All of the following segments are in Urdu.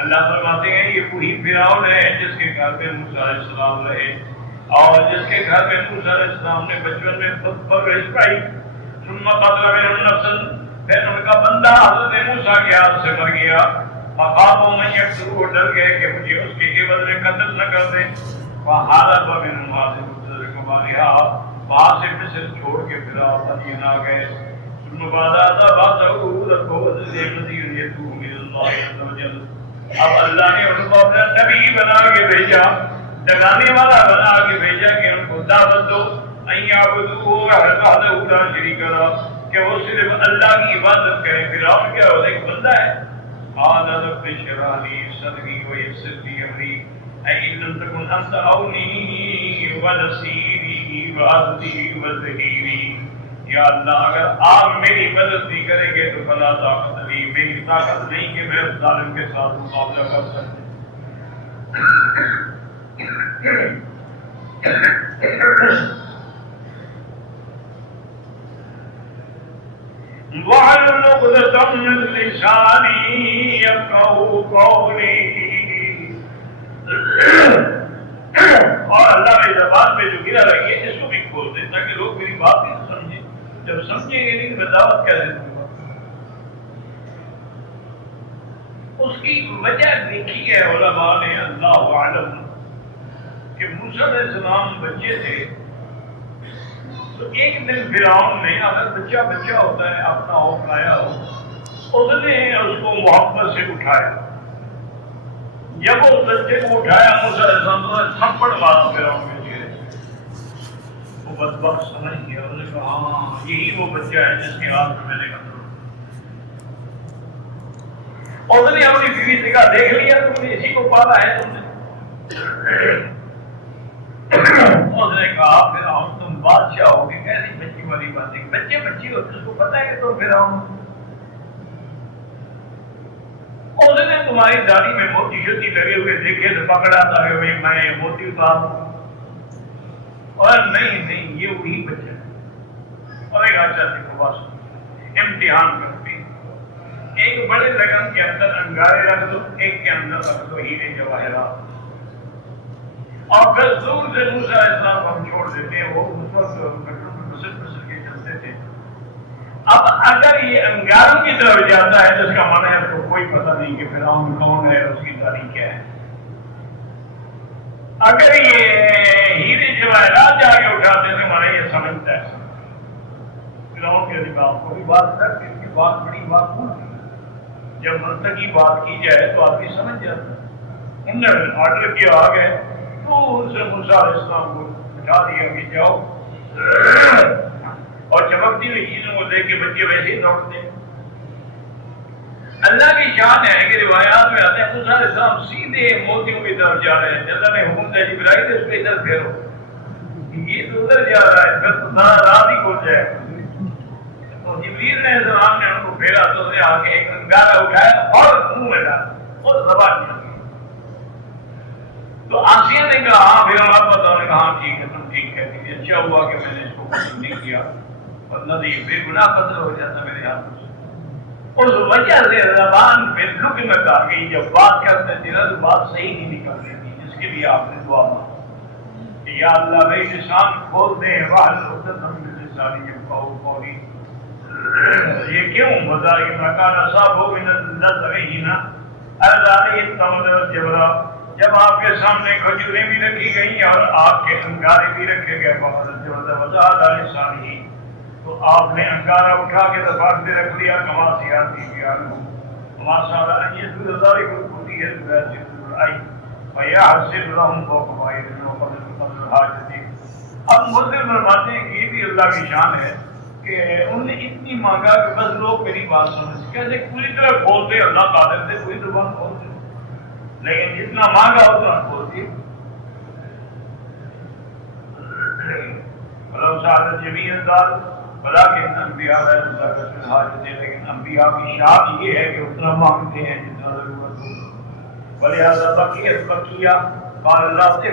اللہ فرماتے ہیں یہ وہی فرعون ہے جس کے گھر میں موسیٰ علیہ السلام رہے اور جس کے گھر میں موسیٰ علیہ السلام نے بچپن میں خود پرورش پائی. ثم قتل منهم نفسا، پھر ان کا بندہ حضرت موسیٰ کے ہاتھ سے مر گیا. فخافوا من يقتلوه، ڈر گئے کہ مجھے اس کے عوض میں قتل نہ کر دیں. فحارب منهم هذه، وہاں سے مصر چھوڑ کے پھر آپ مدینہ آ گئے. ثم بعد هذا بعثه ربه نذيرا يدعوهم الى الله عز وجل. اب اللہ نے ان کو اپنا نبی بنا کے بھیجا، ڈرانے والا بنا کے بھیجا کہ ان کو دعوت دو ان یعبدوہ وحدہ لا شریک لہ، کہ وہ صرف اللہ کی عبادت کریں. فرعون کیا وہ ایک بندہ ہے. قال رب اشرح لي صدري ويسر لي امري ان لم تكن انت اوني ونصيري وعبدي وظهيري. یا اللہ اگر آپ میری مدد نہیں کریں گے تو فلا طاقت لی، میری طاقت نہیں کہ میں اس ظالم کے ساتھ مقابلہ کر سکوں. وَاحْلُلْ عُقْدَةً مِّن لِّسَانِي يَفْقَهُوا قَوْلِي. اور اللہ کی زبان پہ جو گرا رہی ہے اس کو بھی کھول دیں تاکہ لوگ میری بات نہیں سمجھیں. جب سمجھیں گے نہیں تو دعوت کیسے دوں گا. اس کی وجہ دیکھی ہے علماء نے اللہ عالم کہ موسیٰ علیہ السلام بچے تھے تو ایک دن فرعون نے، اگر بچہ بچہ ہوتا ہے اپنا اوپرایا ہو، اس نے اس کو محبت سے اٹھایا. جب اس بچے کو اٹھایا موسیٰ علیہ السلام نے تھپڑ مارا فرعون کے چہرے. وہ بدبخت سمجھ گیا، اس نے کہا ہاں یہی وہ بچہ ہے جس کے ہاتھ میں میں نے کہا. اس نے اپنی بیوی سے کہا دیکھ لیا تم نے اسی کو پالا ہے تم نے. اس نے کہا فرعون تم بادشاہ ہو گے، کیسی بچی والی باتیں، بچے بچی ہوتے اس کو پتہ ہے کہ تم فرعون. اس نے تمہاری داڑھی میں موتی شوتی لگے ہوئے دیکھے تو پکڑا تھا کہ میں موتی اتار دوں. اور نہیں یہ وہی بچہ ہے. اور ایک اچھا دیکھو بس امتحان کرتے ہیں، ایک بڑے لگن کے اندر انگارے رکھ دو، ایک کے اندر رکھ دو ہیرے جواہرات، اور پھر دور سے موسیٰ علیہ السلام کو ہم چھوڑ دیتے ہیں. وہ اس وقت مصر کے چلتے تھے. اب اگر یہ انگاروں کی طرف جاتا ہے جس کا معنی ہے تو کوئی پتہ نہیں کہ فرعون کون ہے، اس کی تاریخ کیا ہے. اگر یہ ہیرے جواہرات جا کے اٹھاتے تو ہمارا یہ سمجھتا ہے فرعون کے نگاہ کو بھی بات کر کے ان کی بات بڑی بات بھول گئی. جب منطقی بات کی جائے تو آدمی سمجھ جاتا ہے. انہوں نے آرڈر کیا آ گئے تو ان سے موسیٰ علیہ السلام کو بٹھا دیا کہ جاؤ، اور چمکتی ہوئی چیزوں کو دیکھ کے بچے ویسے ہی دوڑتے ہیں. اللہ کی شان ہے کہ روایات میں آتے ہیں موسیٰ علیہ السلام سیدھے موتیوں کی طرف جا رہے ہیں. اللہ نے حکم دیا جبرائیل اس کو ادھر پھیرو، یہ تو ادھر جا رہا ہے، پھر تو سارا راہ ہی کھل جائے گا. تو جبریل علیہ السلام نے ان کو پھیرا تو اس نے آ کے ایک انگارہ اٹھایا اور منہ میں ڈالا اور زبان کیا. تو آسیہ نے کہا ہاں پھر آپ بتاؤ. نے کہا ہاں ٹھیک ہے تم ٹھیک کہتی تھی، اچھا ہوا کہ میں نے اس کو قتل نہیں کیا ورنہ نہیں بے گناہ قتل ہو جاتا میرے ہاتھوں سے. اس وجہ سے زبان پہ لکنت آ گئی. جب بات کرتے تھے نا تو بات صحیح نہیں نکل رہی تھی، جس کے لیے آپ نے دعا مانگی کہ یا اللہ میری لسان کھول دیں. واحلل عقدۃ من لسانی یفقہوا قولی. یہ کیوں مذاہب مکان صاحب ہو من النذرین اللہ نے تمد جبرا. جب آپ کے سامنے کھجوریں بھی رکھی گئی اور آپ کے انگارے بھی رکھے گئے بہت وضاحت لسانی، تو آپ نے انگارہ اٹھا کے دفاع سے رکھ لیا. کما سیاسی بیان ماشاءاللہ یہ دوزاری کو ہوتی ہے ویسے آئی بھیا حسب رحم کو کمائی قبل حاجتی. اب مدر فرماتے ہیں کہ یہ بھی اللہ کی شان ہے کہ انہوں نے اتنی مانگا کہ بس لوگ میری بات سمجھ کیسے پوری طرح کھولتے. اللہ قادر سے پوری زبان کھولتے لیکن جتنا مانگا اتنا کھولتی. لیکن انبیاء کی شان یہ ہے کہ اتنا مانگتے ہیں جتنا ضرورت ہو. ولہذا بقیہ قال اللہ سے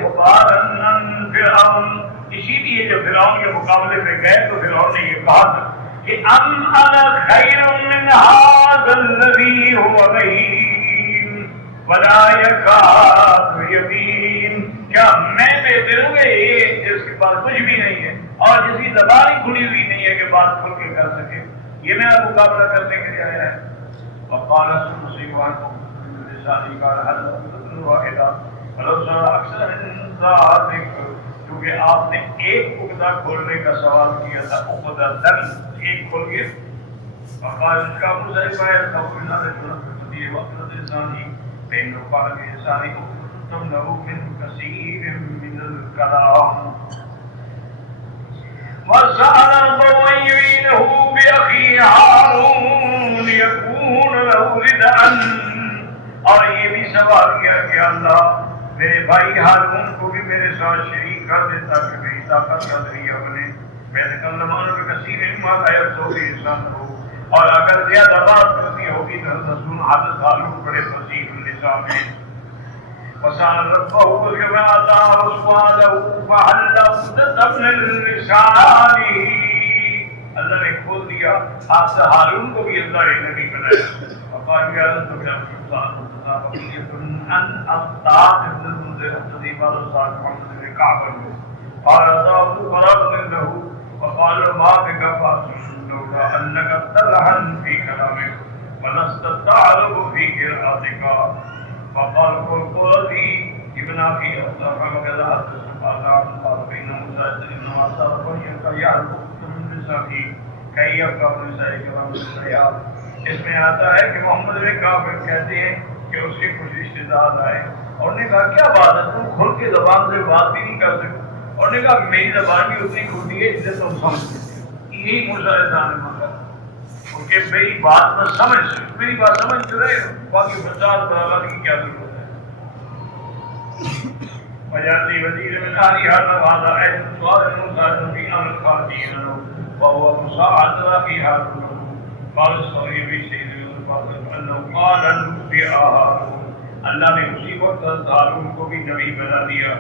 فرعون. اسی لیے جب فرعون کے مقابلے میں گئے تو فرعون نے یہ کہا تھا کہ انا خیر من هذا الذي هو مهين ولا يكاد يبين، کیا میں بہتر ہوں یہ جس کے پاس کچھ بھی نہیں ہے اور جس کی زبان ہی کھلی ہوئی نہیں ہے کہ بات کھل کے کر سکے، یہ میرا مقابلہ کرنے کے لیے آیا ہے۔ وقال سبحان لسانی قال حل واحدہ ولو سر اکثر ذالک، کیونکہ آپ نے ایک عقدہ کھولنے کا سوال کیا تھا، عقدہ دل ایک کھول گیا۔ وقال اس کا مصرف ہے تو نہ رجل یہ وقت لسانی بین قال لسانی تم له من كثير من الكلام وسأل ضويره بأخي هارون يكون له رداء، اور یہ بھی سوال کیا کہ اللہ میرے بھائی ہارون کو بھی میرے ساتھ شریک کر دے تاکہ میری طاقت کا ذریعہ بنے۔ میں نے کل نمانوں کے کثیر ما لا يرسو بھی انسان ہو، اور اگر زیادہ بات کرنی ہوگی تو رسول حضرت ہارون بڑے فصیح اللسان ہیں۔ وسأل ربه كما أعطاه سؤاله فهل عقدة من لسانه، اللہ نے کھول دیا آپ سے ہارون کو بھی اللہ نے نبی بنایا۔ وقال يا رب يا بقية أن أصطاد ابن المنذر الذي بعد صاد محمد بن كعب قال ضربت فرغ له وقال ما بك فاصل لولا أنك تلهن في كلامك ولست تعرف في قراءتك، فقال قل لي ابن اخي اصطفى وكذا قال بين موسى انما صار يعرف من لسانه كي يبقى لسانه كلام السيار۔ اس میں آتا ہے کہ محمد بن کعب کہتے ہیں کہ اس کے کچھ رشتے دار آئے اور نے کہا کیا بات ہے تم کھل کے زبان سے بات بھی نہیں کر سکتے، اور نے کہا میری زبان بھی اتنی کھلتی ہے جسے تم سمجھ سکتے۔ یہی موسیٰ علیہ السلام نے مانگا کہ میری بات میں سمجھ، میری بات سمجھ رہے باقی فساد بغاوت کی کیا ضرورت ہے۔ وجعلني وزيرا من أهلي هذا أيضا سؤال موسى في أمر خالدين وهو مساعد أخي هارون قال الصغير في سيد الفاضل أنه قال نبئ هارون، اللہ نے اسی وقت ہارون کو بھی نبی بنا دیا۔